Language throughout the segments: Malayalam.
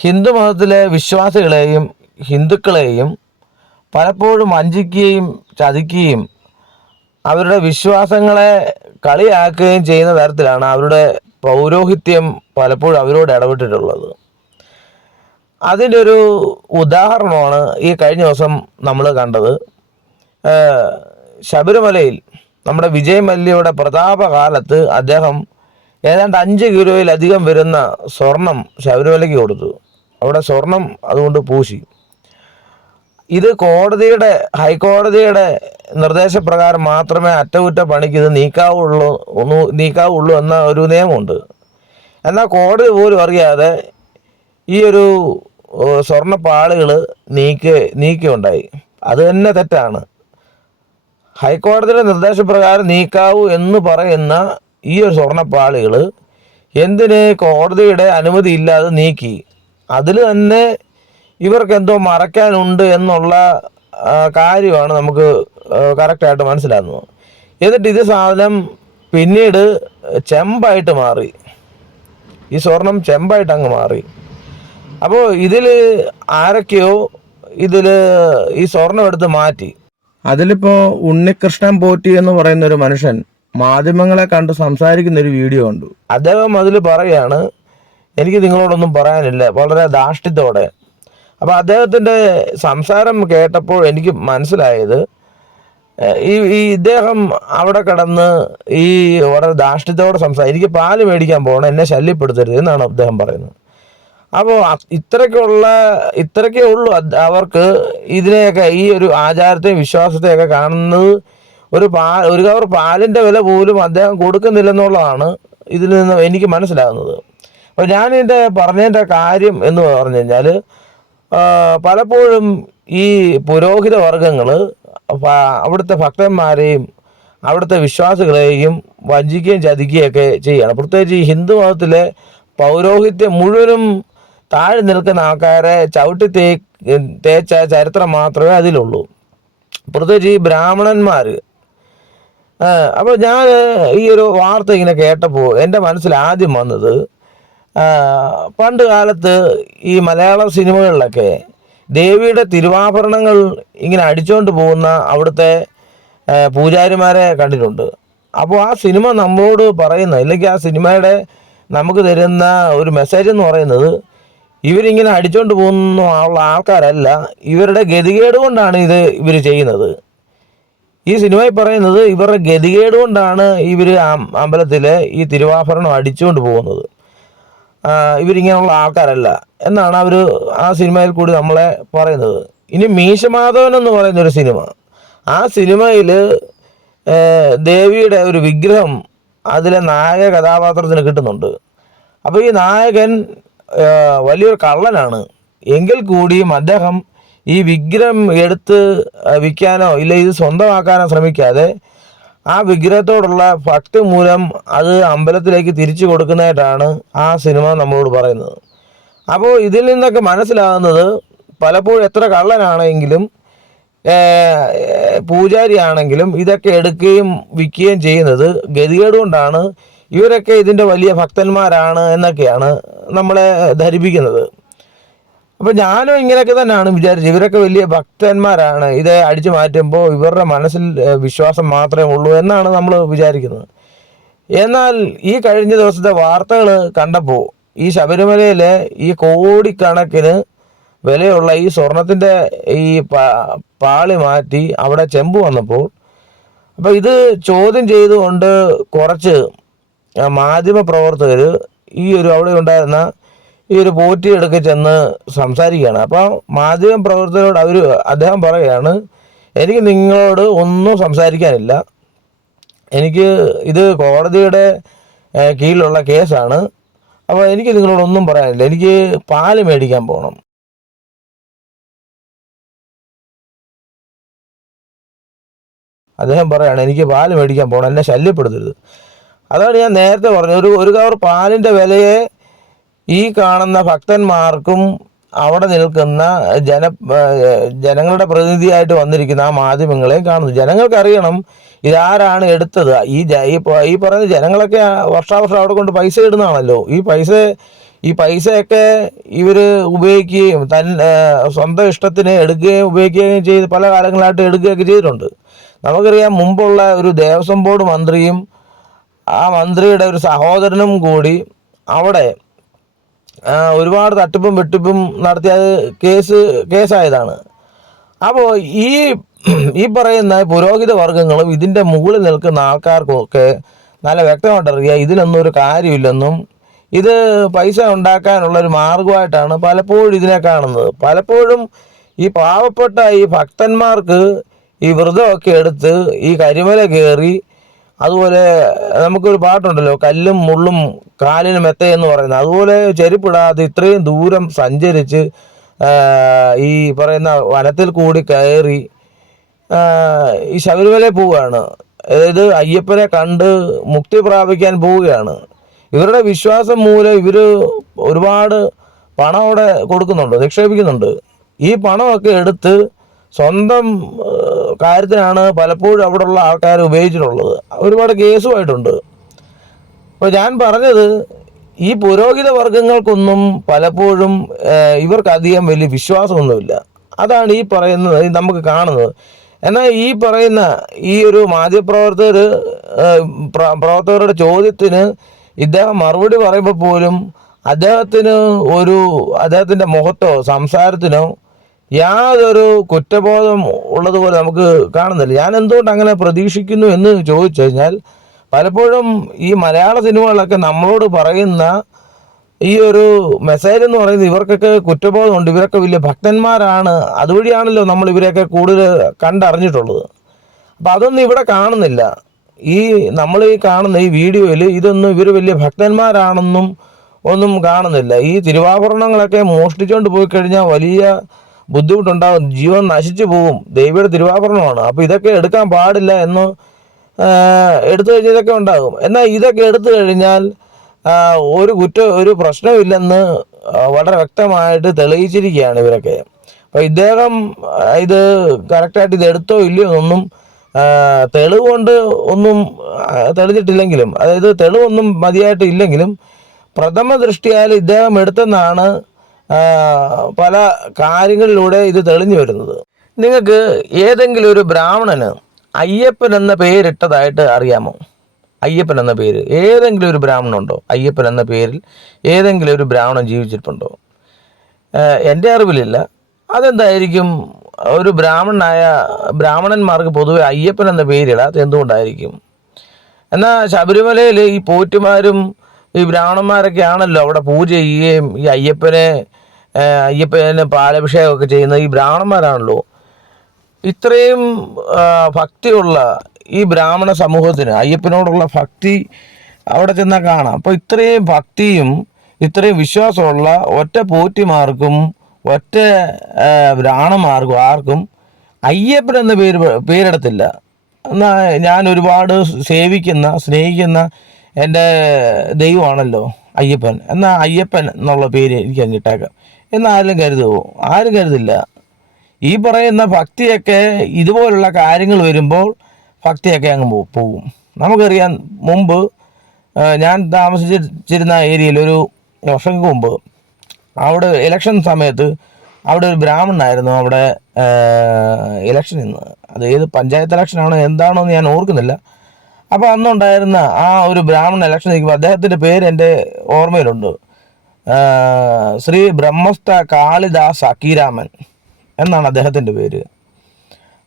ഹിന്ദു മതത്തിലെ വിശ്വാസികളെയും ഹിന്ദുക്കളെയും പലപ്പോഴും വഞ്ചിക്കുകയും ചതിക്കുകയും അവരുടെ വിശ്വാസങ്ങളെ കളിയാക്കുകയും ചെയ്യുന്ന തരത്തിലാണ് അവരുടെ പൗരോഹിത്യം പലപ്പോഴും അവരോട് ഇടപെട്ടിട്ടുള്ളത്. അതിന്റെ ഒരു ഉദാഹരണമാണ് ഈ കഴിഞ്ഞ ദിവസം നമ്മൾ കണ്ടത്. ശബരിമലയിൽ നമ്മുടെ വിജയ് മല്യയുടെ പ്രതാപകാലത്ത് അദ്ദേഹം ഏതാണ്ട് അഞ്ച് കിലോയിലധികം വരുന്ന സ്വർണം ശബരിമലയ്ക്ക് കൊടുത്തു. അവിടെ സ്വർണം അതുകൊണ്ട് പൂശി. ഇത് കോടതിയുടെ ഹൈക്കോടതിയുടെ നിർദ്ദേശപ്രകാരം മാത്രമേ അറ്റകുറ്റപ്പണിക്ക് ഇത് നീക്കാവുള്ളൂ ഒന്ന് നീക്കാവുള്ളൂ എന്ന ഒരു നിയമമുണ്ട്. എന്നാൽ കോടതി പോലും അറിയാതെ ഈ ഒരു സ്വർണപ്പാളുകൾ നീക്കി നീക്കിയുണ്ടായി. അത് തന്നെ തെറ്റാണ്. ഹൈക്കോടതിയുടെ നിർദ്ദേശപ്രകാരം നീക്കാവൂ എന്ന് പറയുന്ന ഈ ഒരു സ്വർണപ്പാളികൾ എന്തിന് കോടതിയുടെ അനുമതി ഇല്ലാതെ നീക്കി? അതിൽ തന്നെ ഇവർക്ക് എന്തോ മറയ്ക്കാനുണ്ട് എന്നുള്ള കാര്യമാണ് നമുക്ക് കറക്റ്റായിട്ട് മനസ്സിലാകുന്നത്. എന്നിട്ട് ഇത് സാധനം പിന്നീട് ചെമ്പായിട്ട് മാറി. ഈ സ്വർണം ചെമ്പായിട്ട് അങ്ങ് മാറി. അപ്പോൾ ഇതിൽ ആരൊക്കെയോ ഇതിൽ ഈ സ്വർണം എടുത്ത് മാറ്റി. അതിലിപ്പോൾ ഉണ്ണികൃഷ്ണൻ പോറ്റി എന്ന് പറയുന്ന ഒരു മനുഷ്യൻ മാധ്യമങ്ങളെ കണ്ട് സംസാരിക്കുന്ന ഒരു വീഡിയോ ഉണ്ട് അദ്ദേഹം അതിൽ പറയാണ് എനിക്ക് നിങ്ങളോടൊന്നും പറയാനില്ല. വളരെ ധാഷ്ട്യത്തോടെ അപ്പോൾ അദ്ദേഹത്തിന്റെ സംസാരം കേട്ടപ്പോൾ എനിക്ക് മനസ്സിലായത് ഈ ഈ ഇദ്ദേഹം അവിടെ കിടന്ന് ഈ വളരെ ധാഷ്ട്യത്തോടെ സംസാരിക്കും എനിക്ക് പാൽ മേടിക്കാൻ പോകണം എന്നെ ശല്യപ്പെടുത്തരുത് എന്നാണ് അദ്ദേഹം പറയുന്നത്. അപ്പോൾ ഇത്രയ്ക്കുള്ള ഇത്രയ്ക്കേ ഉള്ളൂ അവർക്ക് ഇതിനെയൊക്കെ ഈ ഒരു ആചാരത്തെയും വിശ്വാസത്തെയൊക്കെ കാണുന്നത്. ഒരു പാ ഒരു കവർ പാലിന്റെ വില പോലും അദ്ദേഹം കൊടുക്കുന്നില്ലെന്നുള്ളതാണ് ഇതിൽ നിന്ന് എനിക്ക് മനസ്സിലാകുന്നത്. അപ്പോൾ ഞാനിതിന്റെ പറഞ്ഞതിന്റെ കാര്യം എന്ന് പറഞ്ഞു കഴിഞ്ഞാൽ പലപ്പോഴും ഈ പുരോഹിത വർഗങ്ങൾ അവിടുത്തെ ഭക്തന്മാരെയും അവിടുത്തെ വിശ്വാസികളെയും വഞ്ചിക്കുകയും ചതിക്കുകയൊക്കെ ചെയ്യുകയാണ് പ്രത്യേകിച്ച് ഈ ഹിന്ദു മതത്തിലെ പൗരോഹിത്യം മുഴുവനും താഴെ നിൽക്കുന്ന ആൾക്കാരെ ചവിട്ടി തേ തേച്ച ചരിത്രം മാത്രമേ അതിലുള്ളൂ. പ്രത്യേകിച്ച് ഈ ബ്രാഹ്മണന്മാർ അപ്പോൾ ഞാൻ ഈ ഒരു വാർത്ത ഇങ്ങനെ കേട്ടപ്പോൾ എന്റെ മനസ്സിൽ ആദ്യം വന്നത് പണ്ട് കാലത്ത് ഈ മലയാളം സിനിമകളിലൊക്കെ ദേവിയുടെ തിരുവാഭരണങ്ങൾ ഇങ്ങനെ അടിച്ചുകൊണ്ട് പോകുന്ന അവിടുത്തെ പൂജാരിമാരെ കണ്ടിട്ടുണ്ട്. അപ്പോൾ ആ സിനിമ നമ്മളോട് പറയുന്ന ഇല്ലെങ്കിൽ ആ സിനിമയുടെ നമുക്ക് തരുന്ന ഒരു മെസ്സേജ് എന്ന് പറയുന്നത് ഇവരിങ്ങനെ അടിച്ചുകൊണ്ട് പോകുന്ന ഉള്ള ആൾക്കാരല്ല ഇവരുടെ ഗതികേട് കൊണ്ടാണ് ഇത് ഇവർ ചെയ്യുന്നത്. ഈ സിനിമയിൽ പറയുന്നത് ഇവരുടെ ഗതികേട് കൊണ്ടാണ് ഇവർ അമ്പലത്തിലെ ഈ തിരുവാഭരണം അടിച്ചുകൊണ്ട് പോകുന്നത്. ഇവരിങ്ങനെയുള്ള ആൾക്കാരല്ല. എന്നാണ് അവർ ആ സിനിമയിൽ കൂടി നമ്മളെ പറയുന്നത്. ഇനി മീശമാധവൻ എന്ന് പറയുന്ന ഒരു സിനിമ. ആ സിനിമയിൽ ദേവിയുടെ ഒരു വിഗ്രഹം അതിലെ നായക കഥാപാത്രത്തിന് കിട്ടുന്നുണ്ട്. അപ്പോൾ ഈ നായകൻ വലിയൊരു കള്ളനാണ്. എങ്കിൽ കൂടിയും അദ്ദേഹം ഈ വിഗ്രഹം എടുത്ത് വിൽക്കാനോ ഇല്ല ഇത് സ്വന്തമാക്കാനോ ശ്രമിക്കാതെ ആ വിഗ്രഹത്തോടുള്ള ഭക്തി മൂലം അത് അമ്പലത്തിലേക്ക് തിരിച്ചു കൊടുക്കുന്നതായിട്ടാണ് ആ സിനിമ നമ്മളോട് പറയുന്നത്. അപ്പോൾ ഇതിൽ നിന്നൊക്കെ മനസ്സിലാകുന്നത് പലപ്പോഴും എത്ര കള്ളനാണെങ്കിലും പൂജാരിയാണെങ്കിലും ഇതൊക്കെ എടുക്കുകയും വിൽക്കുകയും ചെയ്യുന്നത് ഗതികേട് കൊണ്ടാണ് ഇവരൊക്കെ ഇതിന്റെ വലിയ ഭക്തന്മാരാണ് എന്നൊക്കെയാണ് നമ്മളെ ധരിപ്പിക്കുന്നത്. അപ്പോൾ ഞാനും ഇങ്ങനെയൊക്കെ തന്നെയാണ് വിചാരിച്ചത്. ഇവരൊക്കെ വലിയ ഭക്തന്മാരാണ്. ഇത് അടിച്ചു മാറ്റുമ്പോൾ ഇവരുടെ മനസ്സിൽ വിശ്വാസം മാത്രമേ ഉള്ളൂ എന്നാണ് നമ്മൾ വിചാരിക്കുന്നത്. എന്നാൽ ഈ കഴിഞ്ഞ ദിവസത്തെ വാർത്തകൾ കണ്ടപ്പോൾ ഈ ശബരിമലയിലെ ഈ കോടിക്കണക്കിന് വിലയുള്ള ഈ സ്വർണത്തിന്റെ ഈ പാളി മാറ്റി അവിടെ ചെമ്പ് വന്നപ്പോൾ അപ്പോൾ ഇത് ചോദ്യം ചെയ്തുകൊണ്ട് കുറച്ച് മാധ്യമ പ്രവർത്തകർ ഈ ഒരു അവിടെ ഉണ്ടായിരുന്ന ഈ ഒരു പോറ്റിയെടുക്കെ ചെന്ന് സംസാരിക്കുകയാണ്. അപ്പോൾ മാധ്യമ പ്രവർത്തകരോട് അവർ അദ്ദേഹം പറയുകയാണ് എനിക്ക് നിങ്ങളോട് ഒന്നും സംസാരിക്കാനില്ല. എനിക്ക് ഇത് കോടതിയുടെ കീഴിലുള്ള കേസാണ്. അപ്പോൾ എനിക്ക് നിങ്ങളോടൊന്നും പറയാനില്ല. എനിക്ക് പാൽ മേടിക്കാൻ പോകണം അദ്ദേഹം പറയാണ് എനിക്ക് പാൽ മേടിക്കാൻ പോകണം എന്നെ ശല്യപ്പെടുത്തരുത്. അതാണ് ഞാൻ നേരത്തെ പറഞ്ഞത്. ഒരു ഒരു കവർ പാലിന്റെ വിലയെ ഈ കാണുന്ന ഭക്തന്മാർക്കും അവിടെ നിൽക്കുന്ന ജന ജനങ്ങളുടെ പ്രതിനിധിയായിട്ട് വന്നിരിക്കുന്ന ആ മാധ്യമങ്ങളെ കാണുന്നു. ജനങ്ങൾക്കറിയണം ഇതാരാണ് എടുത്തത്. ഈ ഈ പറയുന്ന ജനങ്ങളൊക്കെ വർഷാവർഷം അവിടെ കൊണ്ട് പൈസ ഇടുന്നതാണല്ലോ. ഈ പൈസ ഈ പൈസയൊക്കെ ഇവർ ഉപയോഗിക്കുകയും തൻ സ്വന്തം ഇഷ്ടത്തിന് എടുക്കുകയും ഉപയോഗിക്കുകയും ചെയ്ത് പല കാലങ്ങളായിട്ട് എടുക്കുകയൊക്കെ ചെയ്തിട്ടുണ്ട്. നമുക്കറിയാം മുമ്പുള്ള ഒരു ദേവസ്വം ബോർഡ് മന്ത്രിയും ആ മന്ത്രിയുടെ ഒരു സഹോദരനും കൂടി അവിടെ ഒരുപാട് തട്ടിപ്പും വെട്ടിപ്പും നടത്തിയത് കേസ് കേസായതാണ്. അപ്പോൾ ഈ ഈ പറയുന്ന പുരോഹിത വർഗങ്ങളും ഇതിന്റെ മുകളിൽ നിൽക്കുന്ന ആൾക്കാർക്കുമൊക്കെ നല്ല വ്യക്തമായിട്ട് അറിയാം ഇതിലൊന്നും ഒരു കാര്യമില്ലെന്നും ഇത് പൈസ ഉണ്ടാക്കാനുള്ള ഒരു മാർഗമായിട്ടാണ് പലപ്പോഴും ഇതിനെ കാണുന്നത്. പലപ്പോഴും ഈ പാവപ്പെട്ട ഈ ഭക്തന്മാർക്ക് ഈ വ്രതമൊക്കെ എടുത്ത് ഈ കരിമല കയറി അതുപോലെ നമുക്കൊരു പാട്ടുണ്ടല്ലോ കല്ലും മുള്ളും കാലിന് മെത്തയെന്ന് പറയുന്നത്. അതുപോലെ ചെരുപ്പിടാതെ ഇത്രയും ദൂരം സഞ്ചരിച്ച് ഈ പറയുന്ന വനത്തിൽ കൂടി കയറി ഈ ശബരിമലയിൽ പോവുകയാണ്. അതായത് അയ്യപ്പനെ കണ്ട് മുക്തി പ്രാപിക്കാൻ പോവുകയാണ്. ഇവരുടെ വിശ്വാസം മൂലം ഇവർ ഒരുപാട് പണം അവിടെ കൊടുക്കുന്നുണ്ട് നിക്ഷേപിക്കുന്നുണ്ട്. ഈ പണമൊക്കെ എടുത്ത് സ്വന്തം കാര്യത്തിനാണ് പലപ്പോഴും അവിടെയുള്ള ആൾക്കാർ ഉപയോഗിച്ചിട്ടുള്ളത്. ഒരുപാട് കേസുമായിട്ടുണ്ട്. അപ്പോൾ ഞാൻ പറഞ്ഞത് ഈ പുരോഹിത വർഗങ്ങൾക്കൊന്നും പലപ്പോഴും ഇവർക്കധികം വലിയ വിശ്വാസമൊന്നുമില്ല. അതാണ് ഈ പറയുന്നത് നമുക്ക് കാണുന്നത്. എന്നാൽ ഈ പറയുന്ന ഈ ഒരു മാധ്യമപ്രവർത്തകർ പ്രവർത്തകരുടെ ചോദ്യത്തിന് ഇദ്ദേഹം മറുപടി പറയുമ്പോൾ പോലും അദ്ദേഹത്തിന് ഒരു അദ്ദേഹത്തിന്റെ മുഖത്തോ സംസാരത്തിനോ യാതൊരു കുറ്റബോധം ഉള്ളതുപോലെ നമുക്ക് കാണുന്നില്ല. ഞാൻ എന്തുകൊണ്ട് അങ്ങനെ പ്രതീക്ഷിക്കുന്നു എന്ന് ചോദിച്ചു കഴിഞ്ഞാൽ പലപ്പോഴും ഈ മലയാള സിനിമകളൊക്കെ നമ്മളോട് പറയുന്ന ഈ ഒരു മെസ്സേജ് എന്ന് പറയുന്നത് ഇവർക്കൊക്കെ കുറ്റബോധമുണ്ട്. ഇവരൊക്കെ വലിയ ഭക്തന്മാരാണ്. അതുവഴിയാണല്ലോ നമ്മൾ ഇവരെയൊക്കെ കൂടുതൽ കണ്ടറിഞ്ഞിട്ടുള്ളത്. അപ്പം അതൊന്നും ഇവിടെ കാണുന്നില്ല. ഈ നമ്മൾ ഈ കാണുന്ന ഈ വീഡിയോയിൽ ഇതൊന്നും ഇവർ വലിയ ഭക്തന്മാരാണെന്നും ഒന്നും കാണുന്നില്ല. ഈ തിരുവാഭരണങ്ങളൊക്കെ മോഷ്ടിച്ചുകൊണ്ട് പോയി കഴിഞ്ഞാൽ വലിയ ബുദ്ധിമുട്ടുണ്ടാകും ജീവൻ നശിച്ചു പോവും ദേവിയുടെ തിരുവാഭരണമാണ്. അപ്പോൾ ഇതൊക്കെ എടുക്കാൻ പാടില്ല എന്ന് എടുത്തു കഴിഞ്ഞാൽ ഇതൊക്കെ ഉണ്ടാകും. എന്നാൽ ഇതൊക്കെ എടുത്തു കഴിഞ്ഞാൽ ഒരു കുറ്റ ഒരു പ്രശ്നമില്ലെന്ന് വളരെ വ്യക്തമായിട്ട് തെളിയിച്ചിരിക്കുകയാണ് ഇവരൊക്കെ. അപ്പോൾ ഇദ്ദേഹം ഇത് കറക്റ്റായിട്ട് ഇത് എടുത്തോ ഇല്ലയോ എന്നൊന്നും തെളിവുകൊണ്ട് തെളിവ് കൊണ്ട് ഒന്നും തെളിഞ്ഞിട്ടില്ലെങ്കിലും അതായത് തെളിവൊന്നും മതിയായിട്ട് ഇല്ലെങ്കിലും പ്രഥമ ദൃഷ്ടിയാൽ ഇദ്ദേഹം എടുത്തെന്നാണ് പല കാര്യങ്ങളിലൂടെ ഇത് തെളിഞ്ഞു വരുന്നത്. നിങ്ങൾക്ക് ഏതെങ്കിലും ഒരു ബ്രാഹ്മണന് അയ്യപ്പൻ എന്ന പേരിട്ടതായിട്ട് അറിയാമോ? അയ്യപ്പൻ എന്ന പേര്. ഏതെങ്കിലും ഒരു ബ്രാഹ്മണുണ്ടോ അയ്യപ്പൻ എന്ന പേരിൽ ഏതെങ്കിലും ഒരു ബ്രാഹ്മണൻ ജീവിച്ചിട്ടുണ്ടോ? എന്റെ അറിവിലില്ല. അതെന്തായിരിക്കും? ഒരു ബ്രാഹ്മണനായ ബ്രാഹ്മണന്മാർക്ക് പൊതുവെ അയ്യപ്പൻ എന്ന പേരിടാത്ത എന്തുകൊണ്ടായിരിക്കും? എന്നാൽ ശബരിമലയിൽ ഈ പോറ്റുമാരും ഈ ബ്രാഹ്മണന്മാരൊക്കെ ആണല്ലോ അവിടെ പൂജ ചെയ്യുകയും ഈ അയ്യപ്പനെ അയ്യപ്പനെ പാലഭിഷേകമൊക്കെ ചെയ്യുന്ന ഈ ബ്രാഹ്മണന്മാരാണല്ലോ. ഇത്രയും ഭക്തിയുള്ള ഈ ബ്രാഹ്മണ സമൂഹത്തിന് അയ്യപ്പനോടുള്ള ഭക്തി അവിടെ ചെന്നാൽ കാണാം. അപ്പോൾ ഇത്രയും ഭക്തിയും ഇത്രയും വിശ്വാസമുള്ള ഒറ്റ പോറ്റിമാർക്കും ഒറ്റ ബ്രാഹ്മണന്മാർക്കും ആർക്കും അയ്യപ്പൻ എന്ന പേര് പേരെടുത്തില്ല. എന്നാൽ ഞാൻ ഒരുപാട് സേവിക്കുന്ന സ്നേഹിക്കുന്ന എന്റെ ദൈവമാണല്ലോ അയ്യപ്പൻ. എന്നാൽ അയ്യപ്പൻ എന്നുള്ള പേര് എനിക്ക് അങ്ങ് ഇട്ടേക്കാം. ആരും കരുതുമോ ആരും കരുതില്ല. ഈ പറയുന്ന ഭക്തിയൊക്കെ ഇതുപോലുള്ള കാര്യങ്ങൾ വരുമ്പോൾ ഭക്തിയൊക്കെ അങ്ങ് പോകും നമുക്കറിയാം മുമ്പ് ഞാൻ താമസിച്ചിരുന്ന ഏരിയയിൽ ഒരു വർഷങ്ങൾക്ക് മുമ്പ് അവിടെ ഇലക്ഷൻ സമയത്ത് അവിടെ ഒരു ബ്രാഹ്മണനായിരുന്നു അവിടെ ഇലക്ഷൻ നിന്ന് അത് ഏത് പഞ്ചായത്ത് ഇലക്ഷനാണോ എന്താണോ എന്ന് ഞാൻ ഓർക്കുന്നില്ല. അപ്പോൾ അന്നുണ്ടായിരുന്ന ആ ഒരു ബ്രാഹ്മണ ഇലക്ഷൻ നിൽക്കുമ്പോൾ അദ്ദേഹത്തിന്റെ പേര് എന്റെ ഓർമ്മയിലുണ്ട്. ശ്രീ ബ്രഹ്മസ്ഥ കാളിദാസ് അക്കീരാമൻ എന്നാണ് അദ്ദേഹത്തിന്റെ പേര്.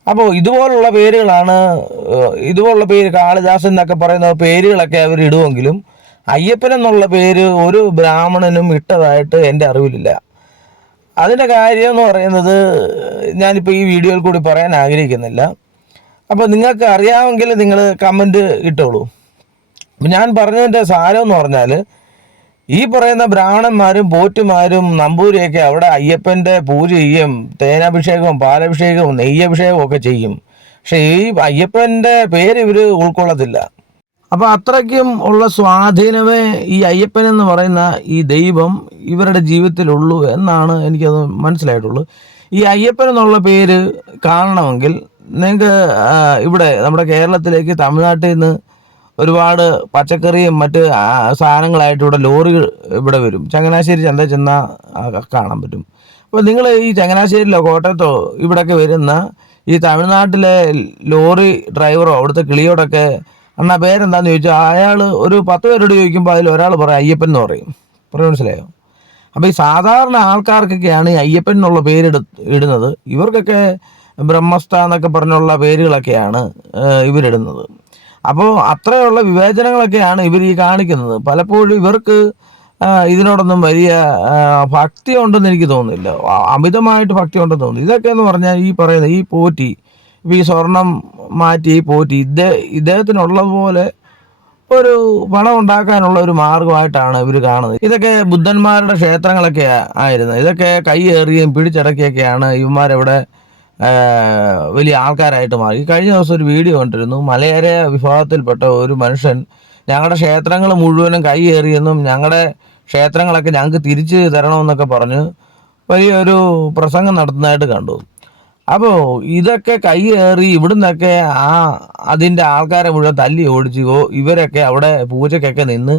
അപ്പോൾ ഇതുപോലുള്ള പേരുകളാണ് ഇതുപോലുള്ള പേര് കാളിദാസ് എന്നൊക്കെ പറയുന്ന പേരുകളൊക്കെ അവർ ഇടുമെങ്കിലും അയ്യപ്പൻ എന്നുള്ള പേര് ഒരു ബ്രാഹ്മണനും ഇട്ടതായിട്ട് എന്റെ അറിവിലില്ല. അതിന്റെ കാര്യം എന്ന് പറയുന്നത് ഞാനിപ്പോൾ ഈ വീഡിയോയിൽ കൂടി പറയാൻ ആഗ്രഹിക്കുന്നില്ല. അപ്പോൾ നിങ്ങൾക്ക് അറിയാമെങ്കിൽ നിങ്ങൾ കമന്റ് ഇട്ടോളൂ. ഞാൻ പറഞ്ഞതിന്റെ സാരം എന്ന് പറഞ്ഞാൽ ഈ പറയുന്ന ബ്രാഹ്മണന്മാരും പോറ്റുമാരും നമ്പൂരിയൊക്കെ അവിടെ അയ്യപ്പന്റെ പൂജ ചെയ്യും തേനാഭിഷേകവും പാലഭിഷേകവും നെയ്യഭിഷേകവും ഒക്കെ ചെയ്യും. പക്ഷേ ഈ അയ്യപ്പന്റെ പേര് ഇവർ ഉൾക്കൊള്ളത്തില്ല. അപ്പോൾ അത്രയ്ക്കും ഉള്ള സ്വാധീനമേ ഈ അയ്യപ്പൻ എന്ന് പറയുന്ന ഈ ദൈവം ഇവരുടെ ജീവിതത്തിലുള്ളൂ എന്നാണ് എനിക്കത് മനസ്സിലായിട്ടുള്ളൂ. ഈ അയ്യപ്പൻ എന്നുള്ള പേര് കാണണമെങ്കിൽ നിങ്ങൾക്ക് ഇവിടെ നമ്മുടെ കേരളത്തിലേക്ക് തമിഴ്നാട്ടിൽ നിന്ന് ഒരുപാട് പച്ചക്കറിയും മറ്റ് സാധനങ്ങളായിട്ട് ഇവിടെ ലോറികൾ ഇവിടെ വരും. ചങ്ങനാശ്ശേരി ചന്ത ചെന്നാൽ കാണാൻ പറ്റും. അപ്പോൾ നിങ്ങൾ ഈ ചങ്ങനാശ്ശേരിയിലോ കോട്ടയത്തോ ഇവിടെയൊക്കെ വരുന്ന ഈ തമിഴ്നാട്ടിലെ ലോറി ഡ്രൈവറോ അവിടുത്തെ കിളിയോടൊക്കെ അണ്ണാ പേരെന്താന്ന് ചോദിച്ചാൽ അയാൾ ഒരു പത്ത് പേരോട് ചോദിക്കുമ്പോൾ അതിൽ ഒരാൾ പറയും അയ്യപ്പൻ എന്ന് പറയും. പറയും മനസ്സിലായോ? അപ്പോൾ ഈ സാധാരണ ആൾക്കാർക്കൊക്കെയാണ് ഈ അയ്യപ്പൻ എന്നുള്ള പേര് ഇടുന്നത്. ഇവർക്കൊക്കെ ബ്രഹ്മസ്ഥ എന്നൊക്കെ പറഞ്ഞുള്ള പേരുകളൊക്കെയാണ് ഇവരിടുന്നത്. അപ്പോൾ അത്രയുള്ള വിവേചനങ്ങളൊക്കെയാണ് ഇവർ ഈ കാണിക്കുന്നത്. പലപ്പോഴും ഇവർക്ക് ഇതിനോടൊന്നും വലിയ ഭക്തി ഉണ്ടെന്ന് എനിക്ക് തോന്നുന്നില്ല. അമിതമായിട്ട് ഭക്തി ഉണ്ടെന്ന് തോന്നുന്നു ഇതൊക്കെ എന്ന് പറഞ്ഞാൽ ഈ പറയുന്ന ഈ പോറ്റി ഇപ്പം ഈ സ്വർണം മാറ്റി ഈ പോറ്റി ഇദ്ദേഹ ഇദ്ദേഹത്തിനുള്ളതുപോലെ ഒരു പണം ഉണ്ടാക്കാനുള്ള ഒരു മാർഗമായിട്ടാണ് ഇവർ കാണുന്നത്. ഇതൊക്കെ ബുദ്ധന്മാരുടെ ക്ഷേത്രങ്ങളൊക്കെ ആയിരുന്നു ഇതൊക്കെ കൈയേറിയും പിടിച്ചടക്കിയൊക്കെയാണ് ഇവന്മാരവിടെ വലിയ ആൾക്കാരായിട്ട് മാറി. കഴിഞ്ഞ ദിവസം ഒരു വീഡിയോ കണ്ടിരുന്നു. മലയര വിഭാഗത്തിൽപ്പെട്ട ഒരു മനുഷ്യൻ ഞങ്ങളുടെ ക്ഷേത്രങ്ങൾ മുഴുവനും കൈയേറിയെന്നും ഞങ്ങളുടെ ക്ഷേത്രങ്ങളൊക്കെ ഞങ്ങൾക്ക് തിരിച്ച് തരണമെന്നൊക്കെ പറഞ്ഞ് വലിയൊരു പ്രസംഗം നടത്തുന്നതായിട്ട് കണ്ടു. അപ്പോൾ ഇതൊക്കെ കൈയേറി ഇവിടുന്നൊക്കെ ആ അതിന്റെ ആൾക്കാരെ മുഴുവൻ തല്ലി ഓടിച്ചു ഓ ഇവരൊക്കെ അവിടെ പൂജയ്ക്കൊക്കെ നിന്ന്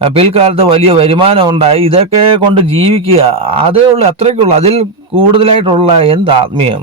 പിൽക്കാലത്ത് വലിയ വരുമാനം ഉണ്ടായി. ഇതൊക്കെ കൊണ്ട് ജീവിക്കുക അതേ ഉള്ളൂ അത്രയ്ക്കുള്ളൂ. അതിൽ കൂടുതലായിട്ടുള്ള എന്ത് ആത്മീയം?